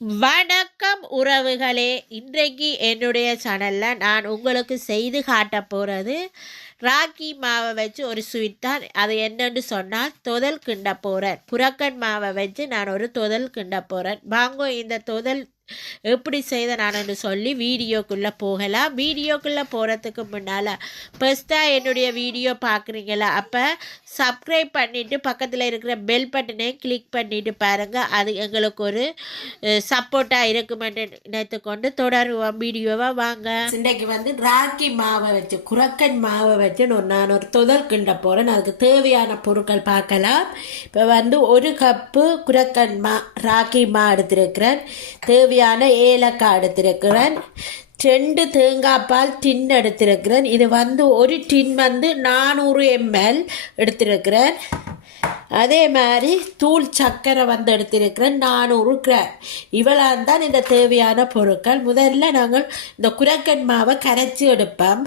வணக்கம் உறவுகளே. இன்றைக்கு என்னுடைய சேனலில் நான் உங்களுக்கு செய்து காட்ட போகிறது ராக்கி மாவை வச்சு ஒரு ஸ்வீட் தான். அது என்னன்னு சொன்னால் தொதல் கிண்ட போகிறேன் புறக்கன் மாவை வச்சு நான் ஒரு தொதல் கிண்ட போகிறேன் வாங்கோ இந்த தொதல் எப்படி செய்த நானு சொல்லி வீடியோக்குள்ளே போகலாம் வீடியோக்குள்ளே போகிறதுக்கு முன்னால் ஃபஸ்ட்டாக என்னுடைய வீடியோ பார்க்குறீங்களா அப்போ சப்ஸ்கிரைப் பண்ணிவிட்டு பக்கத்தில் இருக்கிற பெல் பட்டனை கிளிக் பண்ணிவிட்டு பாருங்கள் அது எங்களுக்கு ஒரு சப்போர்ட்டாக இருக்குமென்று நினைத்து கொண்டு தொடருவோம். வீடியோவாக வாங்க. இன்றைக்கு வந்து ராக்கி மாவை வச்சு குரக்கன் மாவை வச்சு நான் ஒரு தொதல் கிண்ட போகிறேன் அதுக்கு தேவையான பொருட்கள் பார்க்கலாம். இப்போ வந்து ஒரு கப்பு குரக்கன் மா ராக்கி மா எடுத்திருக்கிறேன். தேவையான ஏலக்காய் எடுத்திருக்கிறேன். ரெண்டு தேங்காய் பால் டின் எடுத்திருக்கிறேன். இது வந்து ஒரு டின் வந்து நானூறு எம்எல் எடுத்திருக்கிறேன். அதே மாதிரி தூள் சர்க்கரை வந்து எடுத்திருக்கிறேன் நானூறு கிராம். இவ்வளவு தான் இந்த தேவையான பொருட்கள். முதல்ல நாங்கள் இந்த குரக்கன் மாவை கரைச்சி எடுப்போம்.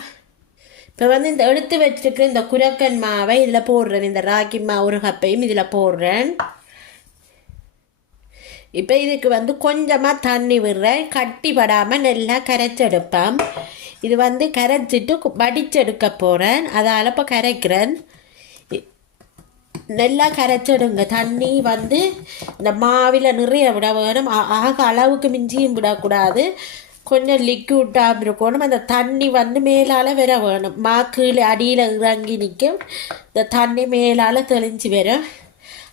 இப்போ வந்து இந்த எடுத்து வச்சிருக்கிற இந்த குரக்கன் மாவை இதில் போடுறேன். இந்த ராகி மா ஒரு கப்பையும் இதில் போடுறேன். இப்போ இதுக்கு வந்து கொஞ்சமாக தண்ணி விடுறேன். கட்டி படாமல் நல்லா கரைச்செடுப்பேன். இது வந்து கரைச்சிட்டு வடிச்செடுக்க போகிறேன் அதால் இப்போ கரைக்கிறேன். நல்லா கரைச்சிடுங்க. தண்ணி வந்து இந்த மாவில் நிறைய விட வேணும். ஆ- ஆக அளவுக்கு மிஞ்சியும் விடக்கூடாது. கொஞ்சம் லிக்யூட்டாக இருக்கணும். அந்த தண்ணி வந்து மேலால் வர வேணும். மாக்கு அடியில் இறங்கி நிற்கும் இந்த தண்ணி மேலால் தெளிஞ்சு வரும்.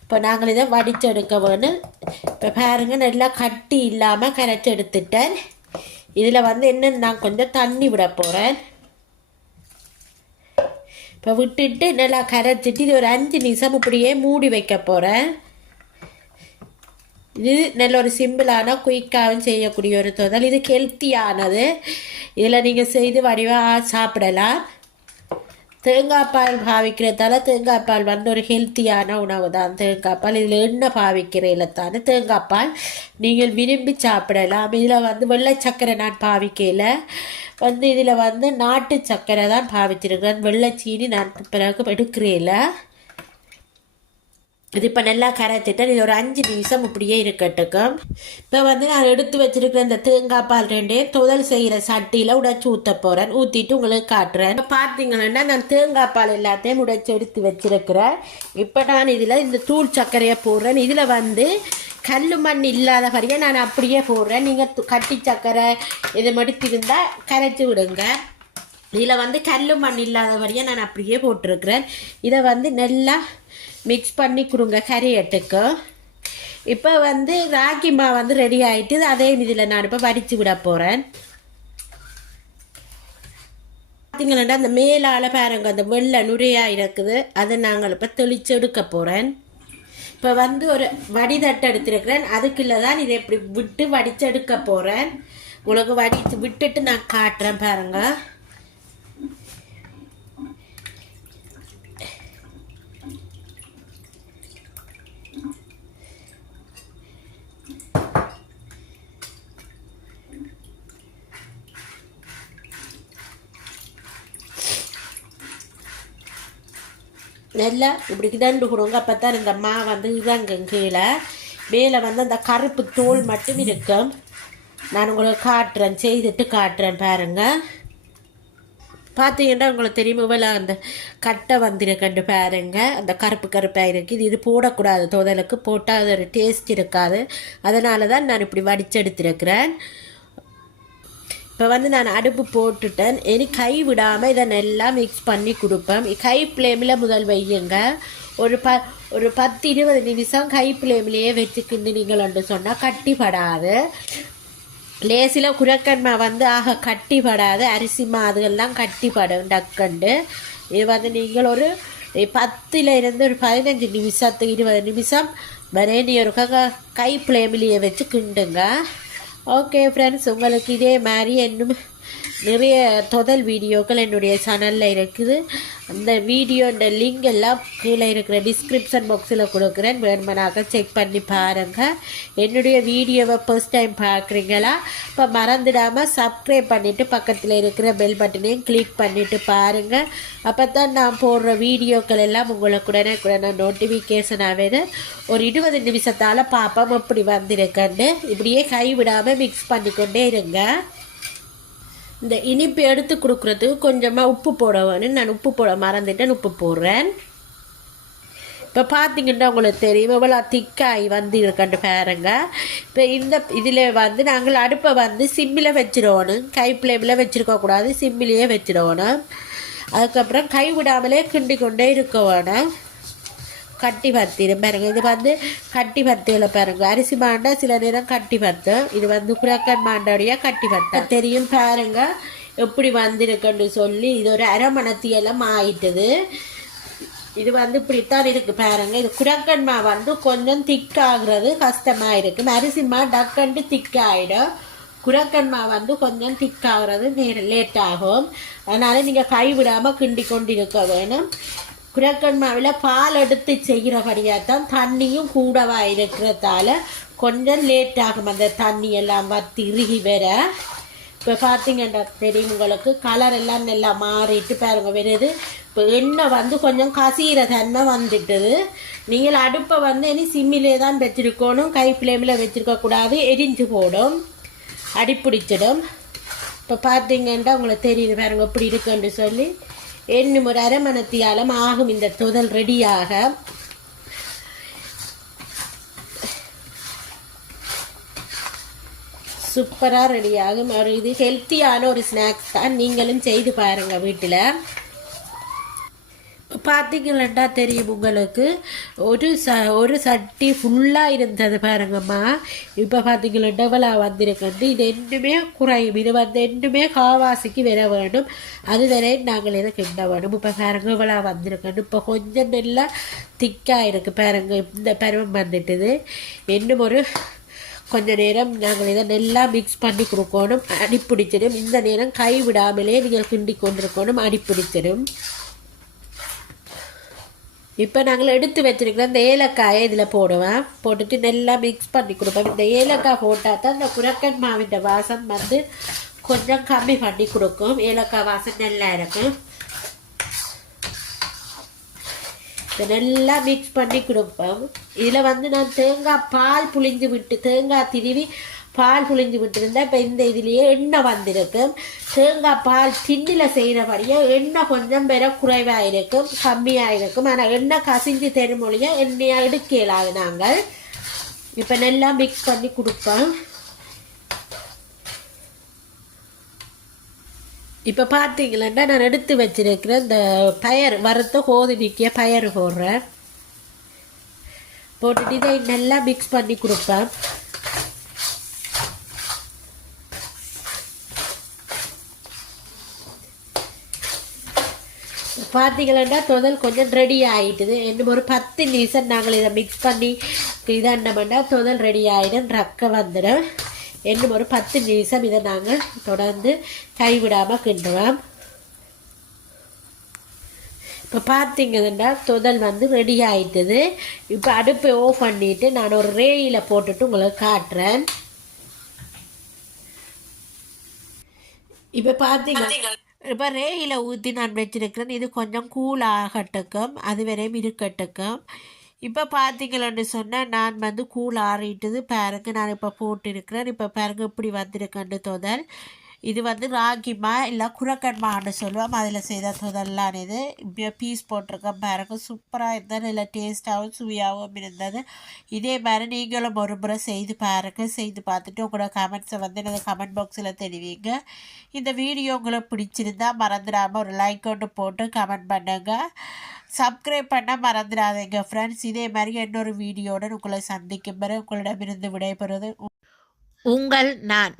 இப்போ நாங்கள் இதை வடிச்செடுக்க வேணும். இப்போ பாருங்க நல்லா கட்டி இல்லாமல் கரைச்சி எடுத்துட்டேன் இதில் வந்து என்னென்னு நான் கொஞ்சம் தண்ணி விட போகிறேன் இப்போ விட்டுட்டு நல்லா கரைச்சிட்டு இது ஒரு அஞ்சு நிமிஷம் இப்படியே மூடி வைக்க போகிறேன் இது நல்ல ஒரு சிம்பிளான குயிக்காகவும் செய்யக்கூடிய ஒரு தொதல் இது ஹெல்த்தியானது இதில் நீங்கள் செய்து வடிவாக சாப்பிடலாம். தேங்காய் பால் பாவிக்கிறதால தேங்காய் பால் வந்து ஒரு ஹெல்த்தியான உணவு தான் தேங்காய் பால் இதில் எண்ணெய் பாவிக்கிறதில்ல தானே தேங்காய் பால் நீங்கள் விரும்பி சாப்பிடலாம் இதில் வந்து வெள்ளை சக்கரை நான் பாவிக்கல வந்து இதில் வந்து நாட்டு சக்கரை தான் பாவிச்சிருக்கேன் வெள்ளை சீனி நான் பிறகு எடுக்கிறேன் இது இப்போ நல்லா கரைச்சிட்டேன் இது ஒரு அஞ்சு நிமிஷம் இப்படியே இருக்கட்டுக்கும் இப்போ வந்து நான் எடுத்து வச்சிருக்கிற இந்த தேங்காய் பால் ரெண்டே துதல் செய்கிற சட்டியில் உடைச்சி ஊற்ற போகிறேன் ஊற்றிட்டு உங்களுக்கு காட்டுறேன். இப்போ பார்த்தீங்கன்னா நான் தேங்காய் பால் எல்லாத்தையும் உடைச்சி எடுத்து வச்சிருக்கிறேன். இப்போ நான் இதில் இந்த தூள் சர்க்கரையை போடுறேன். இதில் வந்து கல் மண் இல்லாத வரையும் நான் அப்படியே போடுறேன். நீங்கள் கட்டி சர்க்கரை இது மடித்திருந்தால் கரைச்சி விடுங்க. இதில் வந்து கல் மண் இல்லாத வரையும் நான் அப்படியே போட்டிருக்கிறேன். இதை வந்து நல்லா மிக்ஸ் பண்ணி கொடுங்க கரியட்டுக்கு இப்போ வந்து ராகி மா வந்து ரெடி ஆகிட்டு அதே இதில் நான் இப்போ வடித்து விட போகிறேன் பார்த்தீங்கன்னா அந்த மேலால் பாருங்க அந்த வெள்ளை நுரையாக இருக்குது. அதை நாங்கள் இப்போ தெளிச்சு எடுக்க போகிறேன் இப்போ வந்து ஒரு வடிதட்டை எடுத்திருக்கிறேன். அதுக்குள்ளே தான் இதை இப்படி விட்டு வடித்து எடுக்க போகிறேன் உங்களுக்கு வடித்து விட்டுட்டு நான் காட்டுறேன் பாருங்கள் நல்லா இப்படி கிடண்டு கொடுங்க. அப்போ தான் இந்த மா வந்து இறங்கும் கீழே. மேலே வந்து அந்த கருப்பு தோல் மட்டும் இருக்கும். நான் உங்களுக்கு காட்டுறேன் செய்துட்டு காட்டுறேன் பாருங்க. பார்த்தீங்கன்னா உங்களுக்கு தெரியும் இவ்வளோ அந்த கட்டை வந்திருக்கண்டு பாருங்க. அந்த கருப்பு கருப்பாக இருக்குது இது போடக்கூடாது. தோதலுக்கு போட்டால் அது ஒரு டேஸ்ட் இருக்காது. அதனால தான் நான் இப்படி வடிச்செடுத்திருக்கிறேன் இப்போ வந்து நான் அடுப்பு போட்டுட்டேன். இனி கை விடாமல் இதை நல்லா மிக்ஸ் பண்ணி கொடுப்பேன். கை ஃப்ளேமில் முதல் வையுங்க. ஒரு ப ஒரு பத்து இருபது நிமிஷம் கை ஃப்ளேம்லேயே வச்சு ஒன்று சொன்னால் கட்டிப்படாது. லேசில் குரக்கன்மா வந்து ஆக கட்டிப்படாது. அரிசி மாதுகள்லாம் கட்டிப்படும் டக்கண்டு. இது வந்து நீங்கள் ஒரு பத்தில் இருந்து ஒரு பதினஞ்சு நிமிஷத்துக்கு இருபது நிமிஷம் வரை நீ ஒரு கை ஃப்ளேம்லேயே வச்சு கிண்டுங்க. ஓகே ஃப்ரெண்ட்ஸ் உங்களுக்கு இதே மாதிரி இன்னும் நிறைய தொதல் வீடியோக்கள் என்னுடைய சேனலில் இருக்குது. அந்த வீடியோட லிங்க் எல்லாம் கீழே இருக்கிற டிஸ்கிரிப்ஷன் பாக்ஸில் கொடுக்குறேன். வேணுமனாக்க செக் பண்ணி பாருங்கள் என்னுடைய வீடியோவை ஃபர்ஸ்ட் டைம் பார்க்குறீங்களா? இப்போ மறந்துடாமல் சப்ஸ்கிரைப் பண்ணிவிட்டு பக்கத்தில் இருக்கிற பெல் பட்டனையும் கிளிக் பண்ணிவிட்டு பாருங்கள் அப்போ தான் நான் போடுற வீடியோக்கள் எல்லாம் உங்களுக்கு உடனே உடனே நோட்டிஃபிகேஷன் ஆகுது ஒரு இருபது நிமிஷத்தால் பார்ப்போம் இப்படி வந்திருக்கேன்னு. இப்படியே கை விடாமல் மிக்ஸ் பண்ணிக்கொண்டே இருங்க. இந்த இனிப்பு எடுத்து கொடுக்குறதுக்கு கொஞ்சமாக உப்பு போட வேணும் நான் உப்பு போட மறந்துட்டேன். உப்பு போடுறேன். இப்போ பார்த்தீங்கன்னா உங்களுக்கு தெரியும். இவ்வளோ திக்காய் வந்து இருக்கண்டு பாருங்க. இப்போ இந்த இதில் வந்து நாங்கள் அடுப்பை வந்து சிம்மில் வச்சிடணும். கை ஃப்ளேமில் வச்சுருக்கக்கூடாது சிம்மிலேயே வச்சிடணும். அதுக்கப்புறம் கை விடாமலே கிண்டி கொண்டே இருக்க வேணும். கட்டி பத்திரும் பாருங்க. இது வந்து கட்டி பத்தியில் பாருங்க. அரிசி மாண்டா சில நேரம் கட்டி பத்தும் இது வந்து குரக்கன் மாண்டோடைய கட்டி பத்தம் தெரியும் பாருங்க. எப்படி வந்திருக்குன்னு சொல்லி இது ஒரு அரை மணத்தியெல்லாம் ஆயிட்டுது. இது வந்து இப்படித்தான் இருக்கு பாருங்க. இது குரக்கன் மா வந்து கொஞ்சம் திக்காகிறது கஷ்டமா இருக்கு அரிசி மா டக்குன்ட்டு திக்காயிடும். குரக்கன் மா வந்து கொஞ்சம் திக்காகிறது நேர லேட் ஆகும் அதனால நீங்கள் கைவிடாமல் கிண்டி கொண்டு இருக்க வேணும். குரக்கன்மாவில் பால் எடுத்து செய்கிறபடியாக தான் தண்ணியும் கூடவா இருக்கிறதால கொஞ்சம் லேட் ஆகும். அந்த தண்ணி எல்லாம் வத்தி இறுகி வர. இப்போ பார்த்தீங்கன்னா தெரியும் உங்களுக்கு கலர் எல்லாம் நல்லா மாறிட்டு பாருங்க வருது இப்போ எண்ணெய் வந்து கொஞ்சம் கசீர தன்மை வந்துட்டுது. நீங்கள் அடுப்பை வந்து இனி சிம்மிலே தான் வச்சுருக்கணும். கை ஃப்ளேமில் வச்சுருக்கக்கூடாது எரிஞ்சு போடும். அடிப்பிடிச்சிடும். இப்போ பார்த்தீங்கன்னா உங்களுக்கு தெரியுது பாருங்க எப்படி இருக்குன்னு சொல்லி. என்னும் ஒரு அரமணத்தியாலம் ஆகும் இந்த துதல் ரெடியாக. சூப்பராக ரெடியாகும். ஒரு இது ஹெல்த்தியான ஒரு ஸ்நாக்ஸ் தான். நீங்களும் செய்து பாருங்கள் வீட்டில். பார்த்தீங்களா தெரியும் உங்களுக்கு ஒரு ச ஒரு சட்டி ஃபுல்லாக இருந்தது பாருங்கம்மா இப்போ பார்த்தீங்களா டபுளாக வந்திருக்கிறது இது என்னமே குறையும் இது வந்து என்னமே காவாசிக்கு வர வேணும் அது வரை நாங்கள் இதை கிண்ட வேணும் இப்போ பாருங்க இவ்வளோ வந்திருக்கணும் இப்போ கொஞ்சம் நல்லா திக்காக இருக்குது பாருங்க இந்த பருவம் வந்துட்டுது இன்னும் ஒரு கொஞ்ச நேரம் நாங்கள் இதை நல்லா மிக்ஸ் பண்ணி கொடுக்கணும் அடிப்பிடிச்சிடும் இந்த நேரம் கை விடாமலே நீங்கள் கிண்டி கொண்டிருக்கணும் அடிப்பிடிச்சிடும் இப்போ நாங்கள் எடுத்து வச்சிருக்கிற இந்த ஏலக்காயை இதில் போடுவேன் போட்டுட்டு நல்லா மிக்ஸ் பண்ணி கொடுப்போம். இந்த ஏலக்காய் போட்டால் தான் இந்த குரக்கன் மாவின் வாசம் வந்து கொஞ்சம் கம்மி பண்ணி கொடுக்கும். ஏலக்காய் வாசம் நல்லா இருக்கும். இதை நல்லா மிக்ஸ் பண்ணி கொடுப்போம். இதில் வந்து நான் தேங்காய் பால் புளிஞ்சு விட்டு தேங்காய் திருவி பால் புழிஞ்சு விட்டுருந்தா இப்போ இந்த இதுலேயே எண்ணெய் வந்திருக்கும் தேங்காய் பால் டின்னில் செய்கிறபடியே எண்ணெய் கொஞ்சம் பெற குறைவாக இருக்கும் கம்மியாக இருக்கும் ஆனால் எண்ணெய் கசிஞ்சு தரும் மொழியாக எண்ணெயாக எடுக்கலாது நாங்கள். இப்போ நல்லா மிக்ஸ் பண்ணி கொடுப்போம். இப்போ பார்த்தீங்களா நான் எடுத்து வச்சிருக்கிற இந்த பயர் வறுத்த கோதுமைக்கிய பயர் போடுறேன். போட்டுட்டு இதை நல்லா மிக்ஸ் பண்ணி கொடுப்பேன் பார்த்தீங்களா தொதல் கொஞ்சம் ரெடி ஆகிட்டுது இன்னும் ஒரு பத்து நிமிஷம் நாங்கள் இதை மிக்ஸ் பண்ணி இதாண்டமெண்டா தொதல் ரெடி ஆகிடும் ரக்க வந்துடும். இன்னும் ஒரு பத்து நிமிஷம் இதை நாங்கள் தொடர்ந்து கைவிடாமல் கிண்டுவோம். இப்போ பார்த்தீங்கன்னா தொதல் வந்து ரெடி ஆயிட்டுது. இப்போ அடுப்பை ஓஃப் பண்ணிவிட்டு நான் ஒரு ரேயில் போட்டுட்டு உங்களுக்கு காட்டுறேன். இப்போ பார்த்தீங்கன்னா இப்போ ரேயில் ஊற்றி நான் வச்சிருக்கிறேன். இது கொஞ்சம் கூல் ஆகட்டுக்கும் அது வரையும் இருக்கட்டுக்கும் இப்போ பார்த்தீங்களன்னு சொன்னால் நான் வந்து கூல் ஆறிட்டுது. பாருங்க நான் இப்போ போட்டிருக்கிறேன். இப்போ பாருங்க இப்படி வந்திருக்கேன்னு தோதல். இது வந்து ராகிமா இல்லை குரக்கன்மான்னு சொல்லுவோம். அதில் செய்த தொதல்லாம் இது. இப்போ பீஸ் போட்டிருக்கேன் பாருங்க. சூப்பராக இருந்தது. இல்லை டேஸ்ட்டாகவும் சுவையாகவும் இருந்தது. இதே மாதிரி நீங்களும் ஒரு முறை செய்து பாருங்கள் செய்து பார்த்துட்டு உங்களோட கமெண்ட்ஸை வந்து எனக்கு கமெண்ட் பாக்ஸில் தெரிவிங்க. இந்த வீடியோ உங்களுக்கு பிடிச்சிருந்தா மறந்துடாமல் ஒரு லைக் ஒன்று போட்டு கமெண்ட் பண்ணுங்கள் சப்ஸ்கிரைப் பண்ண மறந்துடாதீங்க ஃப்ரெண்ட்ஸ் இதே மாதிரி இன்னொரு வீடியோட உங்களை சந்திக்கும் வரை உங்களிடமிருந்து விடைபெறுவது உங்கள் நான்.